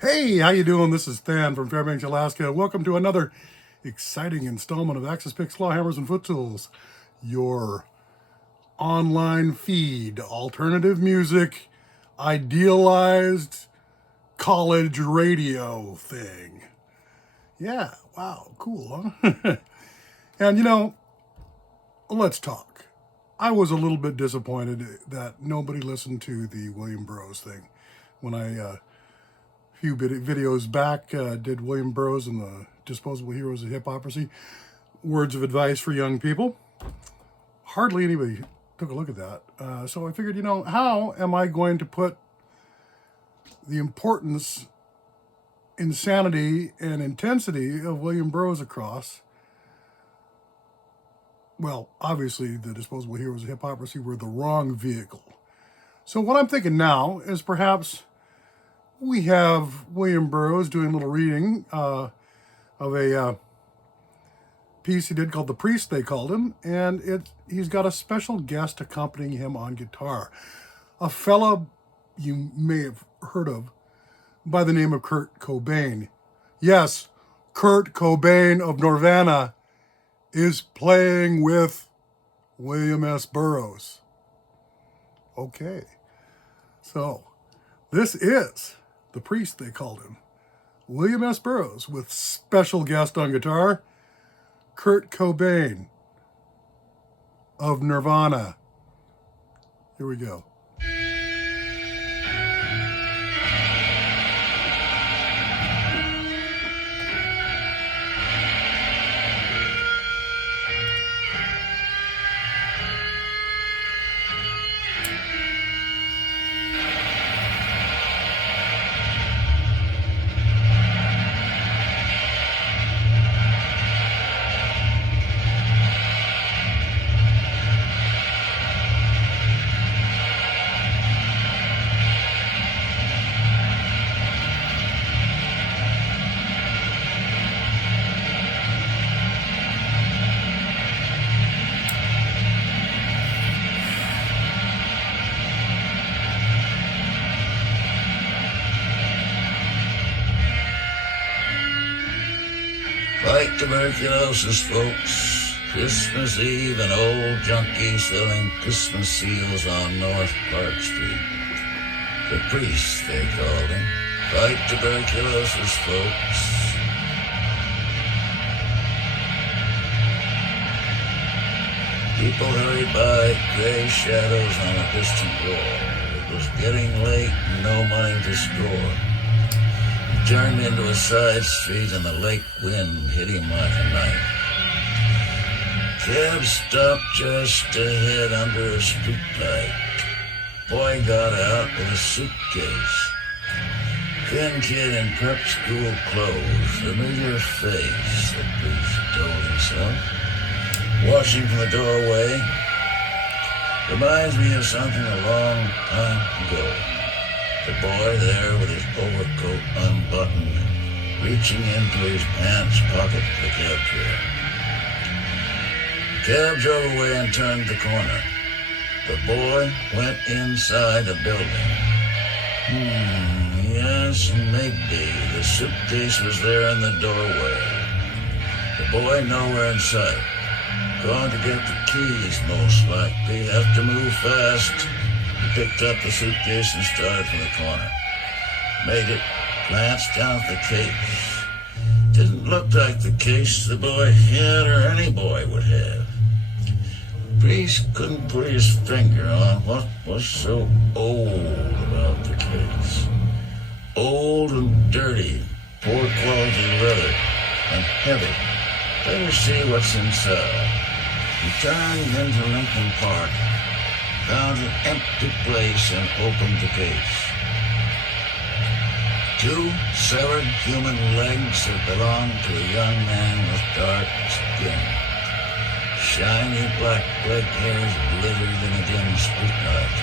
Hey, how you doing? This is Stan from Fairbanks, Alaska. Welcome to another exciting installment of Axis Picks, Claw Hammers, and Foot Tools, your online feed, alternative music, idealized college radio thing. Yeah, wow, cool, huh? And let's talk. I was a little bit disappointed that nobody listened to the William Burroughs thing when I few videos back did William Burroughs and the Disposable Heroes of Hypocrisy, words of advice for young people. Hardly anybody took a look at that. So I figured, how am I going to put the importance, insanity, and intensity of William Burroughs across? Well, obviously the Disposable Heroes of Hypocrisy were the wrong vehicle. So what I'm thinking now is perhaps we have William Burroughs doing a little reading of a piece he did called The Priest, they called him, and he's got a special guest accompanying him on guitar, a fella you may have heard of by the name of Kurt Cobain. Yes, Kurt Cobain of NIRVANA is playing with William S. Burroughs. Okay, so this is The Priest, they called him, William S. Burroughs, with special guest on guitar, Kurt Cobain of NIRVANA. Here we go. Fight tuberculosis, folks. Christmas Eve, an old junkie selling Christmas seals on North Park Street. The Priest, they called him. Fight tuberculosis, folks. People hurried by, gray shadows on a distant wall. It was getting late and no money to score. He turned into a side street and the lake wind hit him like a knife. Cab stopped just ahead under a streetlight. Boy got out with a suitcase. Thin kid in prep school clothes, familiar face, the priest told himself. Watching from the doorway, reminds me of something a long time ago. The boy there with his overcoat unbuttoned, reaching into his pants pocket for the cab fare. Cab drove away and turned the corner. The boy went inside the building. Yes, maybe. The suitcase was there in the doorway. The boy nowhere in sight. Going to get the keys, most likely. Have to move fast. He picked up the suitcase and started from the corner. Made it, glanced down at the case. Didn't look like the case the boy had or any boy would have. Priest couldn't put his finger on what was so old about the case. Old and dirty, poor quality leather, and heavy. Better see what's inside. He turned into Lincoln Park, found an empty place and opened the case. 2 severed human legs that belonged to a young man with dark skin. Shiny black leg hairs glittered in a dim streetlight.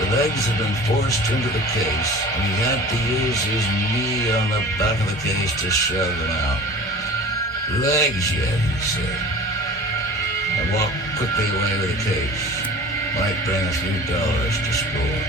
The legs had been forced into the case, and he had to use his knee on the back of the case to shove them out. Legs yet, he said. I walked quickly away with the case. Might bring a few dollars to score.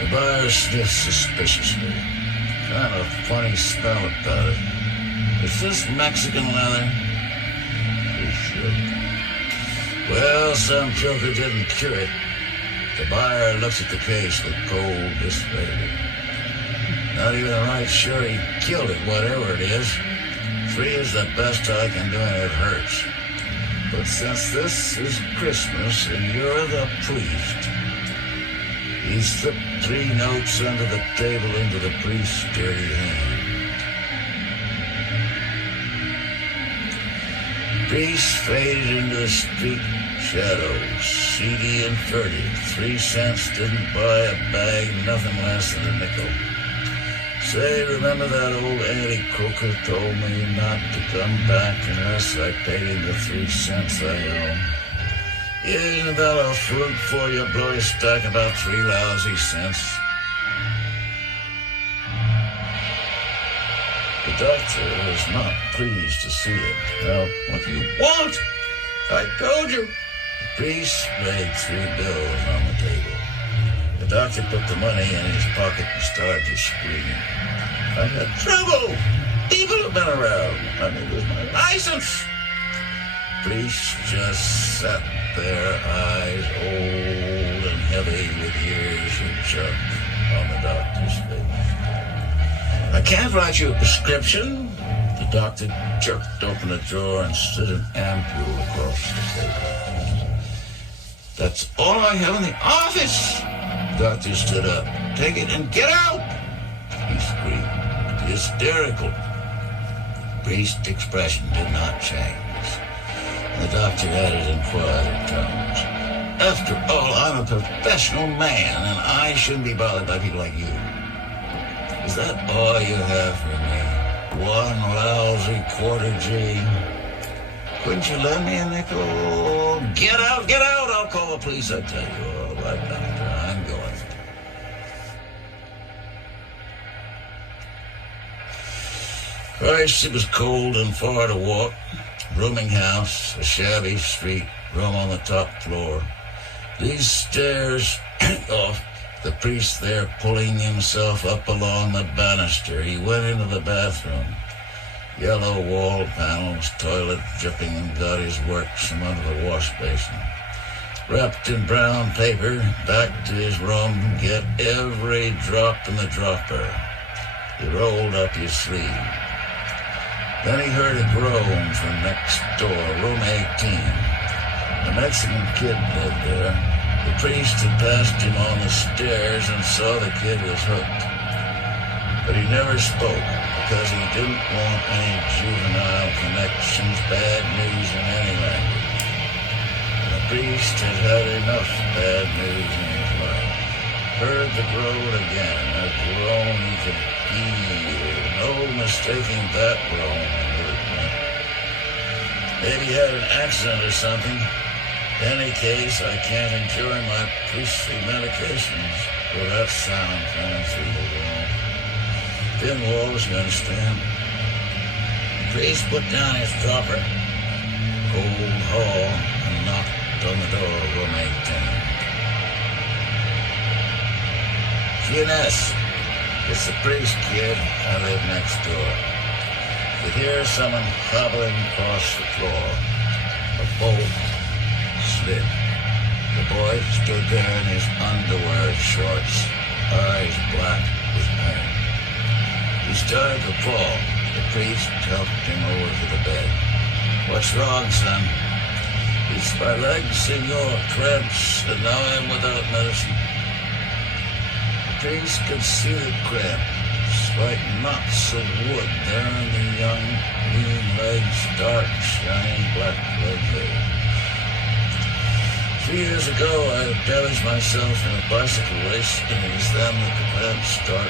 The buyer sniffed suspiciously. Kind of funny smell about it. Is this Mexican leather? He should. Well, some joker didn't cure it. The buyer looks at the case with cold disfavor. Not even right sure he killed it, whatever it is. 3 is the best I can do, and it hurts. But since this is Christmas and you're the priest, he slipped 3 notes under the table into the priest's dirty hand. Priest faded into the street shadows, seedy and furtive. 3 cents didn't buy a bag, nothing less than a nickel. Say, remember that old Auntie Croker told me not to come back unless I paid him the 3 cents I owe? Isn't that a fruit for you? Blow your stack about 3 lousy cents. The doctor was not pleased to see it. Well, what do you want? I told you. The priest laid 3 bills on the table. The doctor put the money in his pocket and started to scream. I had trouble. People have been around. Let me lose my license. Priest just sat there, eyes old and heavy with years of junk on the doctor's face. I can't write you a prescription. The doctor jerked open a drawer and slid an ampule across the table. That's all I have in the office. The doctor stood up. Take it and get out, he screamed, hysterical. The priest's expression did not change. The doctor added in quieter tones, after all, I'm a professional man, and I shouldn't be bothered by people like you. Is that all you have for me? 1 lousy quarter G? Couldn't you lend me a nickel? Get out, I'll call the police, I tell you. All right, doctor, I'm going. Christ, it was cold and far to walk. Rooming house, a shabby street, room on the top floor. These stairs off, the priest there pulling himself up along the banister. He went into the bathroom. Yellow wall panels, toilet dripping, and got his works from under the wash basin. Wrapped in brown paper, back to his room, get every drop in the dropper. He rolled up his sleeve. Then he heard a groan from next door, room 18. A Mexican kid lived there. The priest had passed him on the stairs and saw the kid was hooked. But he never spoke because he didn't want any juvenile connections, bad news in any language. The priest had had enough bad news in his life. Heard the groan again, a groan he could feel. No mistaking that groan and what it meant. Maybe he had an accident or something. In any case, I can't enjoy my priestly medications without sound coming through the wall. Thin walls, you understand. The priest put down his dropper, cold hall, and knocked on the door of room 18. GNS. It's the priest, kid. I live next door. You hear someone hobbling across the floor. A bolt slid. The boy stood there in his underwear shorts, eyes black with pain. He started to fall. The priest helped him over to the bed. What's wrong, son? It's my leg, senor. Cramps, and now I'm without medicine. The priest could see the cramps, like knots of wood there in the young, lean legs, dark, shiny black leg hair. 3 years ago, I damaged myself in a bicycle race, and it was then that the cramps start.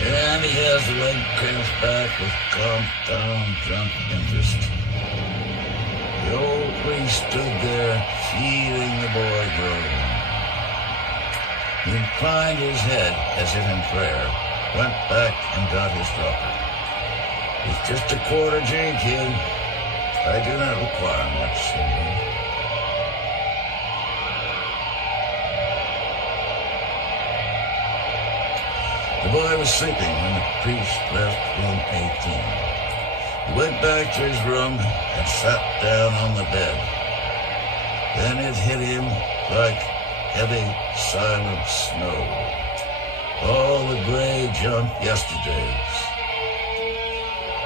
And he has the leg cramps back with calmed-down drunk interest. The old priest stood there, feeling the boy grow. He inclined his head as if in prayer, went back and got his dropper. It's just a quarter G, kid. I do not require much, senor. The boy was sleeping when the priest left room 18. He went back to his room and sat down on the bed. Then it hit him like heavy, silent snow. All the gray junk yesterdays.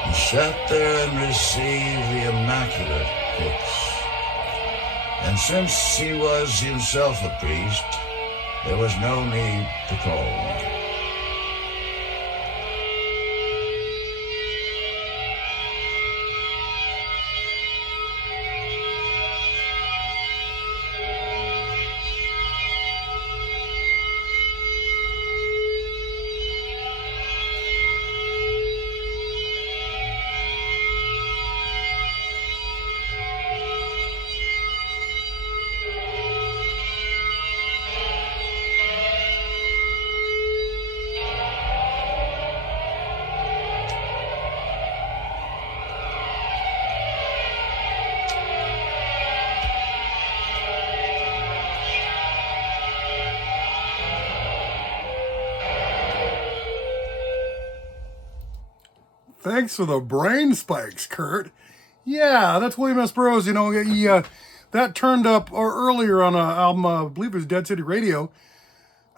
He sat there and received the immaculate fix. And since he was himself a priest, there was no need to call one. Thanks for the brain spikes, Kurt. Yeah, that's William S. Burroughs. You know, that turned up earlier on an album, I believe it was Dead City Radio,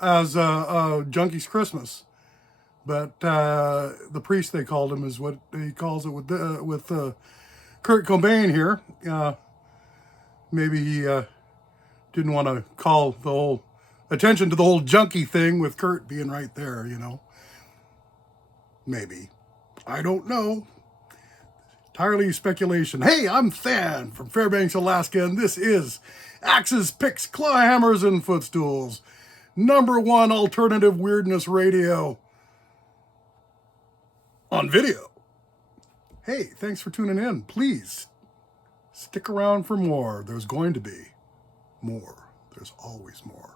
as Junky's Christmas. But the priest, they called him, is what he calls it with Kurt Cobain here. Maybe he didn't want to call the whole attention to the whole Junky thing with Kurt being right there, you know. Maybe. I don't know. Entirely speculation. Hey, I'm Than from Fairbanks, Alaska, and this is Axes, Picks, Claw Hammers, and Footstools. #1 alternative weirdness radio on video. Hey, thanks for tuning in. Please stick around for more. There's going to be more. There's always more.